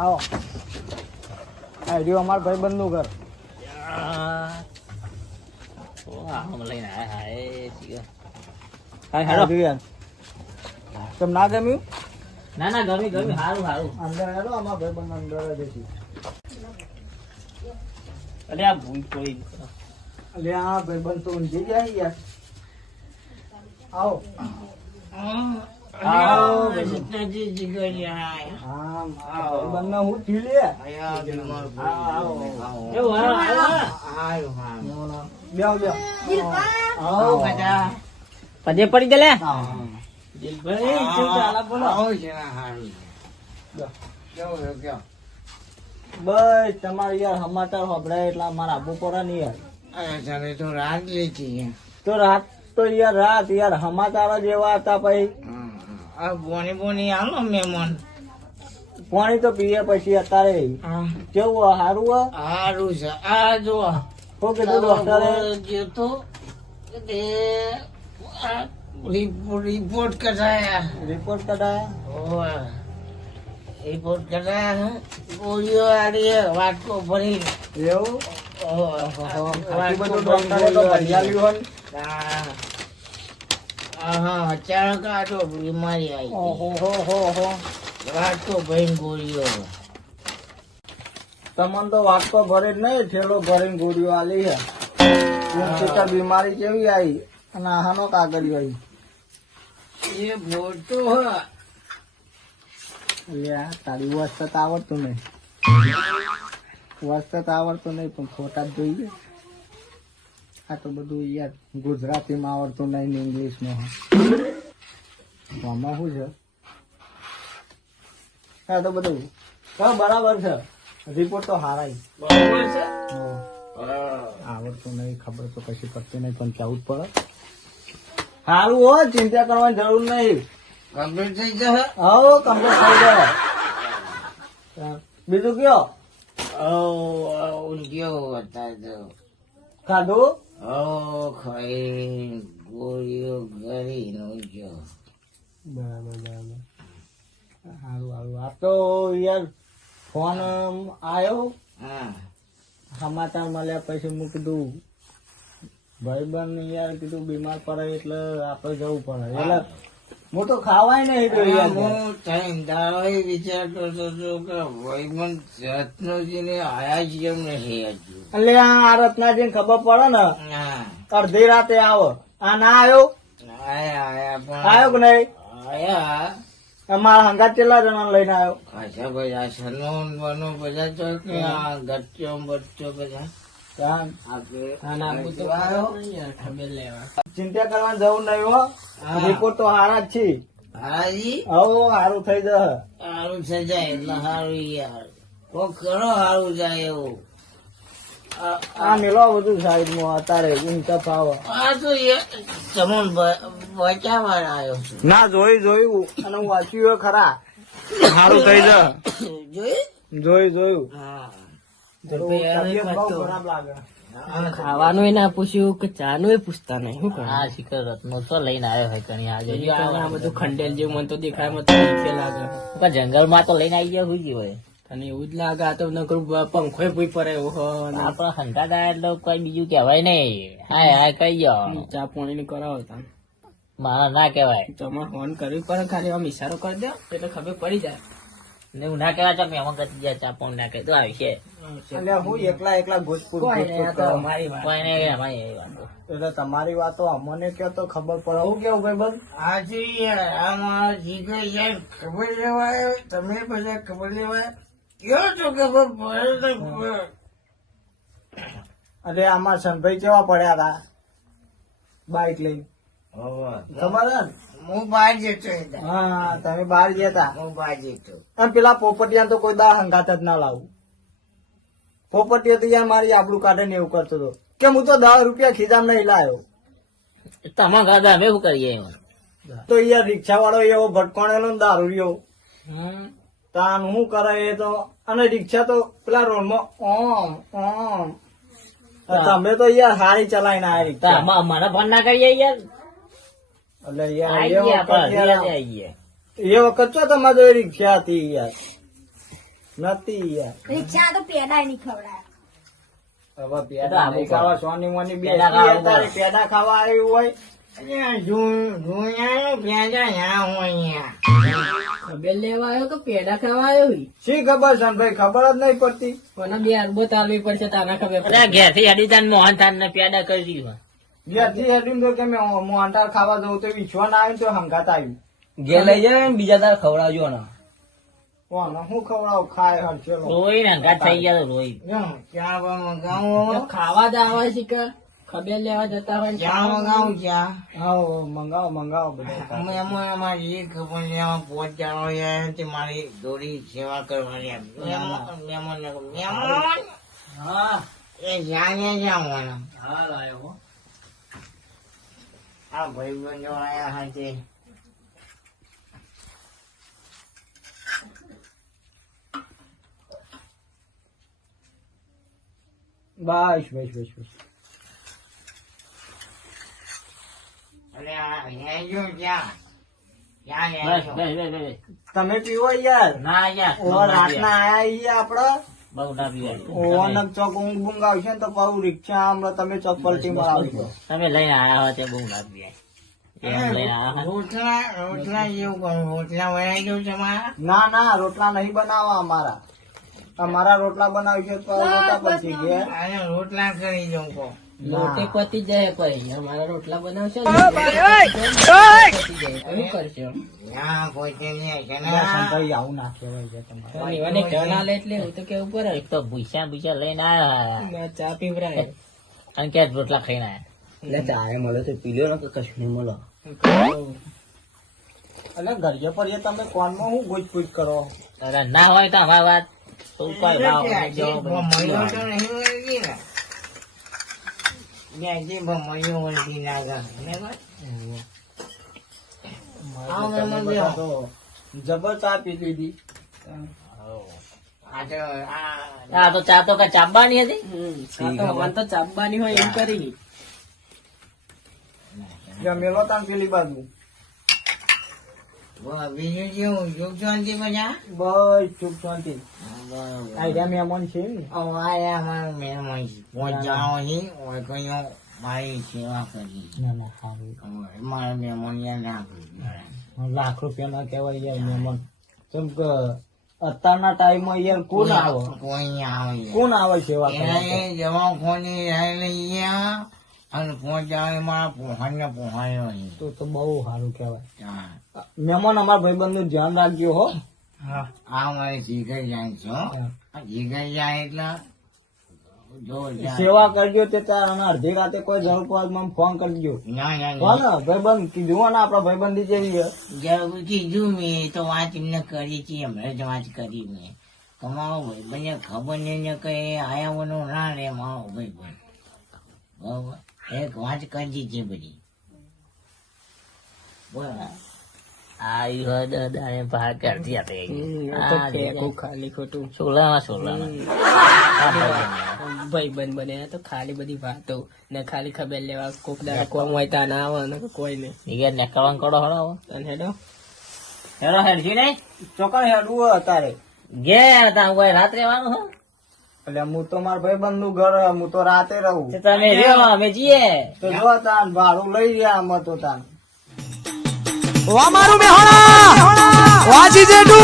આવો આ રહ્યું અમારા ભાઈબંધ નું ઘર. લઈને આયા તમ ના ગમ્યું? ના ના ગમી ગમી સારું સારું. અંદર હેડો અમારા ભાઈબંધ અંદર જઈશું. અરે આ ભૂલ પડી એટલે આ ભાઈબંધ તો ઊંઘી જાય યાર. આવો ભાઈબંધ હું થયું લે? બેહો બેહો. પદે પડી ગયેલે બસ તમારે યાર સમાચાર સાંભળાય એટલે મારા આબુ પડે ને યાર. તો રાત લીધી તો રાત તો યાર રાત યાર સમાચાર જ એવા હતા. પછી બોની બોની આલો મહેમાન પાણી તો પીએ પછી અત્યારે કેવું સારું સારું છે. આ જો શું કીધું ડોક્ટરે? તો રિપોર્ટ કઢાયા. રિપોર્ટ કઢાયા? રિપોર્ટ કઢાયા. ગોળીઓ આડી વાટકો ભરી એવું? વાટકો ડોક્ટરે તો ભરી આલ્યું હોય. હા અચાનક આ તો બીમારી આવી વાટકો ભરીને ગોળીઓ. તમને તો વાટકો ભરી જ નહીં, ઠેલો ભરીને ગોળીઓ આલી છે. બીમારી કેવી આવી અને આનો કાગળિયો આવી. એ મોટો તારી વસ્ત આવડતું નહીં. વસ્ત આવડતું નહીં પણ ફોટા જ જોઈએ. આ તો બધું યાર ગુજરાતીમાં આવડતું નહીં ને ઇંગ્લિશમાં. આમાં શું છે? આ તો બધું બરાબર છે. રિપોર્ટ તો હારા બરાબર છે. આવડતું નહીં, ખબર તો કશી પડતી નહીં પણ જવું જ પડે. સારું હો, ચિંતા કરવાની જરૂર નહીં. કમ્પ્લીટ થઈ જશે. હો કમ્પ્લીટ થઈ જાય. બીજું કયો? ઊંઘ્યો હતા તો ખાધું? ખાઈ ગોળીઓ કરી ઊંઘ્યો. બરાબર બરાબર. સારું સારું. આ તો યાર ફોન આવ્યો, હા સમાચાર મળ્યા પછી હું કીધું ભાઈબંધ યાર કીધું બીમાર પડે એટલે આપડે જવું પડે. એટલે હું તો ખાવાય નહીં તો યાર. હું ટાઈમ દાડો વિચારતો હતો કે ભાઈબંધ રત્નજીને આયા જ કેમ નહીં હજુ. એટલે આ રત્નાજી ને ખબર પડે ને હા અડધી રાતે આવો. આ ના આવ્યો? આયા પણ આવ્યો કે નહીં? આયા અમારા હંગાત કેટલા જણા લઈને આવ્યો? ખાસા બધા સલમાન બનો બધા તો કે આ ગચ્ચો બચ્ચો બધા ચિંતા કરવાની જરૂર નહીં હો. રિપોર્ટ તો હારા જ છે. હાજી હો સારું થઈ જશે. સારું થઈ જાય એટલે સારું યાર. કોક કરો સારું જાય એવું. આ મેલો બધું સાઈડ માં અત્યારે ઊંચા ફાવે. આ તો ચમન બચાવવા આવ્યો છું. ના જોયું અને હું વાંચ્યું ખરા. સારું થઈ જશે. જોયું હા તબિયત બહુ ખરાબ લાગે. ખાવાનું ના પૂછ્યું કે ચા નું પૂછતા નહીં. શું કરે આ શિખર રત્નો તો લઈને આવ્યો હોય કણી આજે બધું ખંડેલ જેવું મને તો દેખાય મને તો લાગે. જંગલ માં તો લઈને આવી ગયા હોય હોય. અને એવું જ લાગે. આ તો નકરું પંખો ભૂઈ પડે એવું. આપડે હંકાતા એટલે કઈ બીજું કેવાય નહીં. હાય હાય કઈ ગયો ચા પાણી નું કરાવો તમે. મારા ના કેવાય. તમારે ફોન કરવી પડે. ખાલી આમ ઈશારો કરી દો એટલે ખબર પડી જાય. ને હું ના કેવા મહેમાન કરતી જાય ચા પાણી ના કહી તો આવી છે. એટલે હું એકલા ભોજપુર એટલે તમારી વાતો અમને કયો તો ખબર પડે. હું કેવું ભાઈ બસ હાજી યાર આ મારા જીગર યાર ખબર લેવાય. તમે બધા ખબર લેવાય કયો તો ખબર પડે. એટલે આમાં સંભાઈ કેવા પડ્યા હતા બાઈક લઈને ખબર હે? હું બહાર જતો હતો. હા તમે બહાર ગયા હતા. હું બહાર જતો. અને પેલા પોપટિયા તો કોઈ દા હંગાત જ ના લાવું. પોપટિયા તો યાર મારી આબરૂ કાઢે ને એવું કરતો હતો કે હું તો 10 રૂપિયા ખીજામ નહીં લાયો. તમારા ગાદા અમે શું કરીએ તો યાર રિક્ષા વાળો એવો ભટકોણેલો ને દારૂડિયો તાન શું કરે એ તો. અને રિક્ષા તો પેલા રોડમાં ઓમ તમે તો યાર હારી ચલાવીને આ રિક્ષા. અમારા ફોન ના કરીએ યાર. એટલે આઈ ગયા. એ વખત તો તમારે જોડે રિક્ષા હતી યાર, નથી યાર. રિક્ષા તો પેડા નહીં ખવડાય. હવે પેડા નહીં ખાવા સોની મોની બે પેડા ખાવા તારે પેડા ખાવા આવ્યું હોય. ખબર લેવા આવ્યો તો પેડા ખાવા આવ્યો હોય. શી ખબર છે ભાઈ, ખબર જ નહીં પડતી. મને બે અરબો તાલવી પડશે તાના ખબર ઘેર થી અડીતાન મોહન થાન ને પેડા કરી દીધું. જ્યાંથી હેડીને તો કે મેં મોહનથાળ ખાવા જવું તો વિશ્વા ના આવ્યું તો હંગાત આવ્યું. ઘેર લઈ જાય બીજા તાર ખવડાવજો ને કોને હું ખવડાવું ખાય હરશે રોઈ ને ઘાટ થઈ ગયા તો રોઈ ક્યાં મંગાવું ખાવા જ આવે છે કે ખબર લેવા જતા હોય ક્યાં મંગાવું ક્યાં હા મંગાવો મંગાવો બધા. એમાં અમારી એક ખબર લેવા પહોંચાડો યાર તે મારી દોરી સેવા કરવાની મહેમાન હા એ જ્યાં જવાનું હા લાયો. આ ભાઈ બંધો આયા હા તે બસ બસ બસ બસ. અને આ હેજો ક્યાં ક્યાં બસ હેજો બસ બસ બસ તમે પીવો યાર. ના યાર ઓ રાતના આયા ઈ આપડે બહુ ના પીવાય. ઓવનક ચોક ઊંઘ બૂંઘ આવશે ને તો પાછું રિક્ષા હમણાં તમે ચપ્પલ થી આવી ગયો. તમે લઈને આવ્યા હોય તે બહુ ના પીવાય. એમ લઈને આવ્યા રોટલા રોટલા જેવું કરું રોટલા વળાઈ દઉં તમારા ના ના રોટલા નહીં બનાવવા અમારા. અમારા રોટલા બનાવી છે તો રોટલા પછી ઘેર. અને રોટલા કરી દઉં કહો લોટે પતી જાય પછી અમારા રોટલા બનાવશે ને પતી જાય શું કરશો ના પહોંચે નહીં છે ને ભાઈ આવું ના કહેવાય છે તમારે. મને ના લે એટલે હું તો કેવું પડે એક તો ભૂસા ભૂસા લઈને આવ્યા ચા પીવરાય અને ક્યાં રોટલા ખાઈને આવ્યા એટલે ચાય મળે તો પી લો ને તો કશું નહીં મળે. એટલે ઘરે પર એ તમે કોનમાં હું ગોજ પૂજ કરો. અરે ના હોય તો અમારી વાત તો કોઈ ના હોય મળ્યો તો નહીં વળગી ને બે મળ્યો વળગી ના ગા તો જબર ચા પી લીધી. આ તો હા તો ચા તો કઈ ચાપવાની હતી મને તો ચાપવાની હોય એમ કરી જમેલો તાન પેલી બાજુ બીજું જેવું સુખ શાંતિ બધા બસ સુખ શાંતિ. આઈડિયા મહેમાન છે ને. આયા અમારા મહેમાન પહોંચાડો અહીં કયો મારી સેવા કરી ના ના સારું. મારા મહેમાન યાદ રાખું લાખ રૂપિયા ના કહેવાય યાર મહેમાન. કેમ કે અત્યારના ટાઈમમાં યાર કોણ આવે કોઈ આવે કોણ આવે સેવા કરવા? એને જવા ખોની લઈ ગયા અને પહોંચાડે મારા પોહાને પોહાયો અહીં તો બહુ સારું કહેવાય. હા. મહેમાન અમારા ભાઈબંધ નું ધ્યાન રાખજો હો. આ મારે જીગર જાય છે હો. આ જીગર જાય એટલે જોરદાર. સેવા કરજો તે તાર અને અડધી રાતે કોઈ જરૂર પડે મને ફોન કરજો. ના ના હો ને ભાઈબંધ કીધું ને આપડા ભાઈબંધી જેવી છે. જરૂર કીધું મેં તો વાત એમને કરી છે હમણાં જ વાત કરી મેં તમારો ભાઈબંધ ખબર નહીં ને કઈ આયાવાનો ના રે મારો ભાઈબંધ બરાબર એક વાત કરી છે બધી બરાબર આવી હોય દાદા એ ભાગ કરતી હતી ખાલી ખોટું સોલામાં ભાઈબંધ બને તો ખાલી બધી વાતો ને ખાલી ખબર લેવા કોક દાડા કોમ હોય તા ના આવે ને કોઈ ને નેકળવાનું કરો હળો તને હેડો હેડો હેડજી નહીં ચોકડ હેડવું અત્યારે ઘેર તા કોઈ રાત રહેવાનું હો એટલે હું તો મારા ભાઈબંધ નું ઘર હું તો રાતે રહું. તમે રહ્યો અમે જઈએ તો જો તાન ભાડું લઈ ગયા અમે તો તાન. વામારું મેહોણા વાજી જેટુ